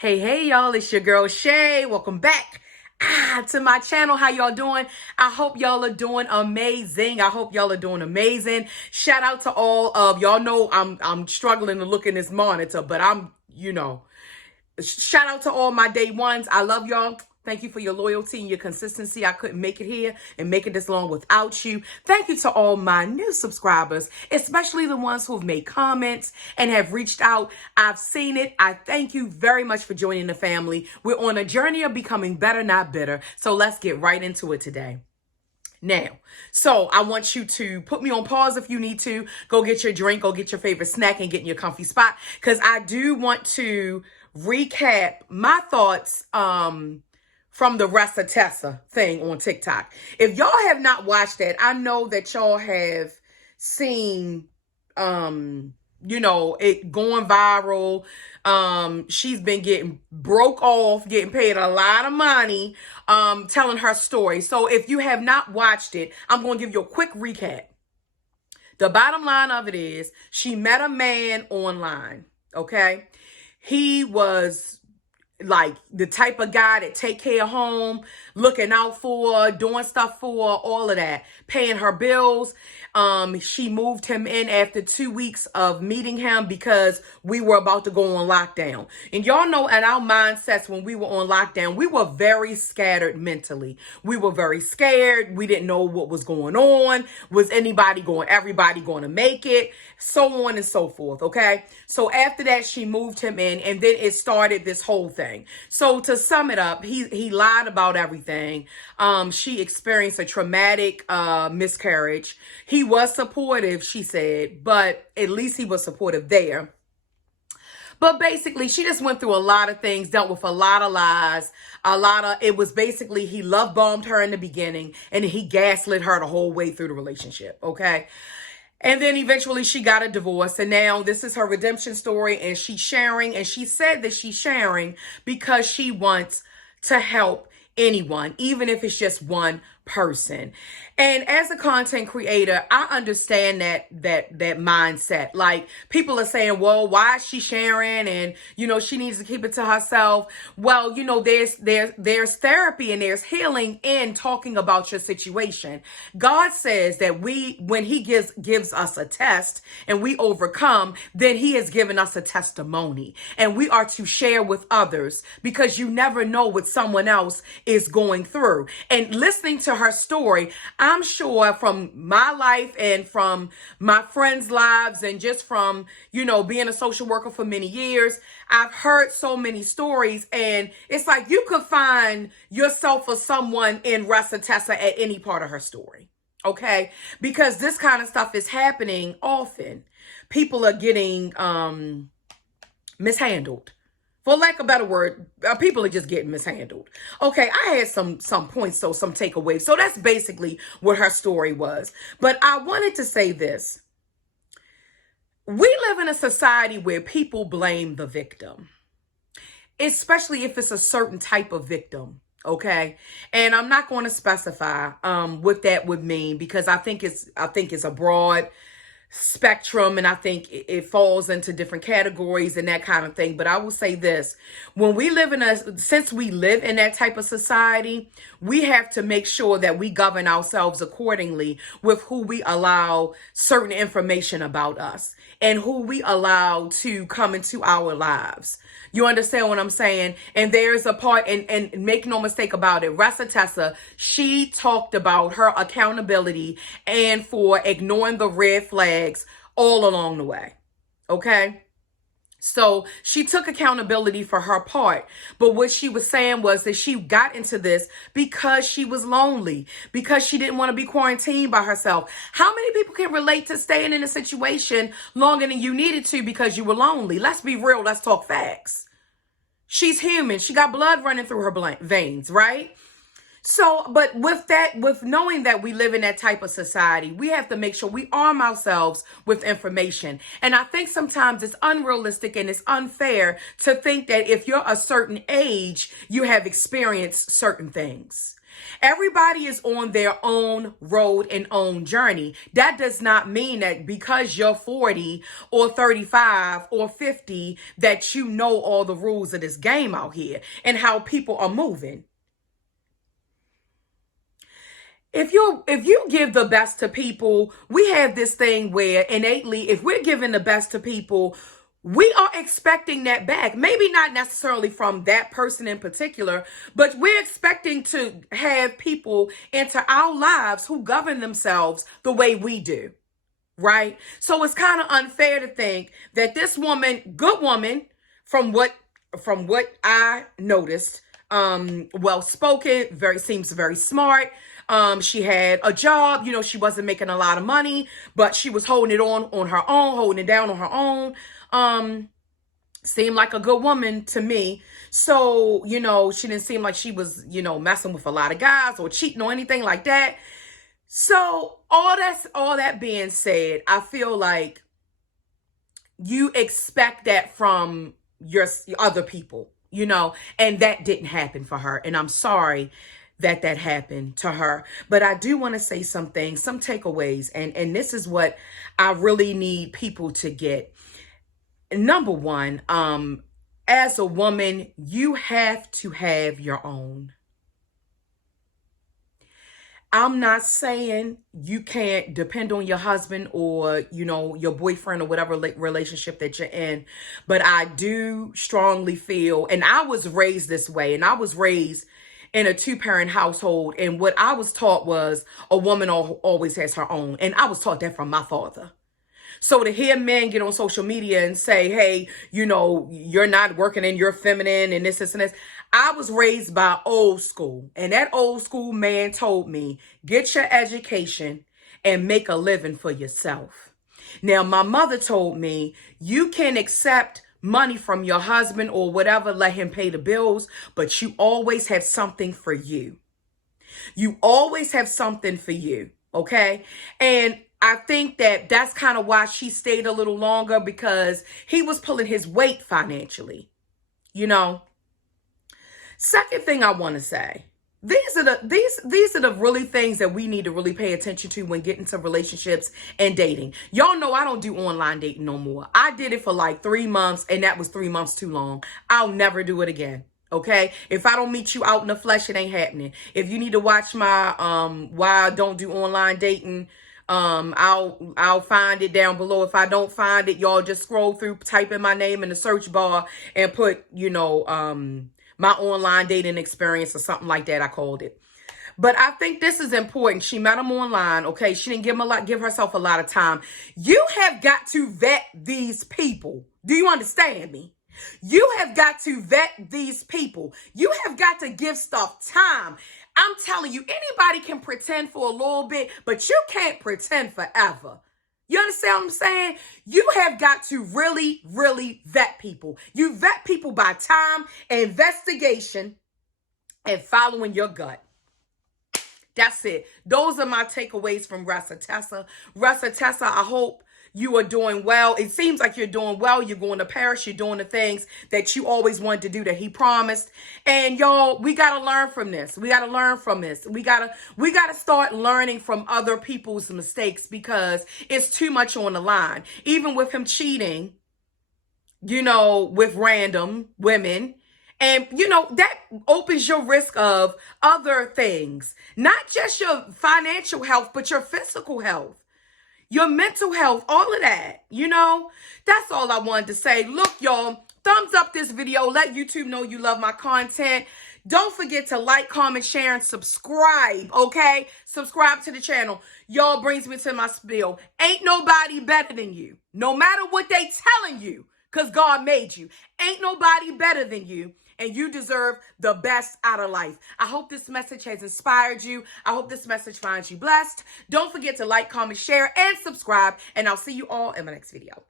Hey, y'all, it's your girl Shay. Welcome back to my channel. How y'all doing? I hope y'all are doing amazing. I hope y'all are doing amazing. Shout out to all of y'all know I'm struggling to look in this monitor, but shout out to all my day ones. I love y'all. Thank you for your loyalty and your consistency. I couldn't make it here and make it this long without you. Thank you to all my new subscribers, especially the ones who have made comments and have reached out. I've seen it. I thank you very much for joining the family. We're on a journey of becoming better, not bitter. So let's get right into it today. Now, so I want you to put me on pause if you need to. Go get your drink, go get your favorite snack and get in your comfy spot. Because I do want to recap my thoughts from the Ressa Tessa thing on TikTok. If y'all have not watched that, I know that y'all have seen it going viral. She's been getting broke off, getting paid a lot of money, telling her story. So if you have not watched it, I'm going to give you a quick recap. The bottom line of it is she met a man online, okay? He was like the type of guy that take care of home, looking out for her, doing stuff for her, all of that, paying her bills. She moved him in after 2 weeks of meeting him because we were about to go on lockdown. And y'all know at our mindsets when we were on lockdown, we were very scattered mentally. We were very scared. We didn't know what was going on. Was everybody going to make it? So on and so forth, okay? So after that, she moved him in, and then it started this whole thing. So to sum it up, he lied about everything. She experienced a traumatic miscarriage. He was supportive, she said, but at least he was supportive there. But basically, she just went through a lot of things, dealt with a lot of lies, it was basically he love bombed her in the beginning, and he gaslit her the whole way through the relationship, okay? And then eventually she got a divorce, and now this is her redemption story, and she's sharing, and she said that she's sharing because she wants to help anyone, even if it's just one person. And as a content creator, I understand that mindset. Like, people are saying, well, why is she sharing? And she needs to keep it to herself. Well, there's therapy and there's healing in talking about your situation. God says that when he gives us a test and we overcome, then he has given us a testimony, and we are to share with others, because you never know what someone else is going through. And listening to her story, I'm sure from my life and from my friends' lives, and just from, being a social worker for many years, I've heard so many stories, and it's like you could find yourself or someone in Ressa Tessa at any part of her story, okay? Because this kind of stuff is happening often. People are getting mishandled. For lack of a better word, people are just getting mishandled. Okay, I had some points, so some takeaways. So that's basically what her story was. But I wanted to say this. We live in a society where people blame the victim, especially if it's a certain type of victim. Okay, and I'm not going to specify what that would mean, because I think it's a broad spectrum, and I think it falls into different categories and that kind of thing. But I will say this: since we live in that type of society, we have to make sure that we govern ourselves accordingly with who we allow certain information about us and who we allow to come into our lives. You understand what I'm saying? And there's a part, and make no mistake about it, Ressa Tessa, she talked about her accountability and for ignoring the red flags all along the way. Okay? So she took accountability for her part. But what she was saying was that she got into this because she was lonely, because she didn't want to be quarantined by herself. How many people can relate to staying in a situation longer than you needed to because you were lonely? Let's be real. Let's talk facts. She's human. She got blood running through her veins, right? So, but with knowing that we live in that type of society, we have to make sure we arm ourselves with information. And I think sometimes it's unrealistic and it's unfair to think that if you're a certain age, you have experienced certain things. Everybody is on their own road and own journey. That does not mean that because you're 40 or 35 or 50 that you know all the rules of this game out here and how people are moving. If you give the best to people, we have this thing where innately, if we're giving the best to people, we are expecting that back. Maybe not necessarily from that person in particular, but we're expecting to have people into our lives who govern themselves the way we do, right? So it's kind of unfair to think that this woman, good woman, from what I noticed, well spoken, seems very smart. She had a job, she wasn't making a lot of money, but she was holding it on her own, holding it down on her own. Seemed like a good woman to me. So, she didn't seem like she was, messing with a lot of guys or cheating or anything like that. So all that being said, I feel like you expect that from your other people, and that didn't happen for her. And I'm sorry that happened to her. But I do want to say some takeaways. And this is what I really need people to get. Number one, as a woman, you have to have your own. I'm not saying you can't depend on your husband or, your boyfriend or whatever relationship that you're in. But I do strongly feel, and I was raised this way, and I was raised in a 2-parent household. And what I was taught was a woman always has her own. And I was taught that from my father. So to hear men get on social media and say, hey, you're not working and you're feminine and this and this. I was raised by old school. And that old school man told me, get your education and make a living for yourself. Now, my mother told me, you can accept money from your husband or whatever, let him pay the bills, but you always have something for you. You always have something for you, okay? And I think that's kind of why she stayed a little longer, because he was pulling his weight financially, Second thing I want to say, these are the really things that we need to really pay attention to when getting to relationships and dating. Y'all know I don't do online dating no more. I did it for like 3 months, and that was 3 months too long. I'll never do it again. Okay, if I don't meet you out in the flesh, it ain't happening. If you need to watch my why I don't do online dating, I'll find it down below. If I don't find it, y'all just scroll through, type in my name in the search bar and put, my online dating experience or something like that, I called it. But I think this is important. She met him online, okay? She didn't give herself a lot of time. You have got to vet these people. Do you understand me? You have got to vet these people. You have got to give stuff time. I'm telling you, anybody can pretend for a little bit, but you can't pretend forever. You understand what I'm saying? You have got to really, really vet people. You vet people by time, investigation, and following your gut. That's it. Those are my takeaways from Ressa. Tessa, I hope you are doing well. It seems like you're doing well. You're going to Paris. You're doing the things that you always wanted to do that he promised. And y'all, we got to learn from this. We got to learn from this. We got to start learning from other people's mistakes, because it's too much on the line. Even with him cheating, with random women. And, that opens your risk of other things. Not just your financial health, but your physical health. Your mental health, all of that, That's all I wanted to say. Look, y'all, thumbs up this video. Let YouTube know you love my content. Don't forget to like, comment, share, and subscribe, okay? Subscribe to the channel. Y'all, brings me to my spiel. Ain't nobody better than you. No matter what they telling you, because God made you. Ain't nobody better than you. And you deserve the best out of life. I hope this message has inspired you. I hope this message finds you blessed. Don't forget to like, comment, share, and subscribe. And I'll see you all in my next video.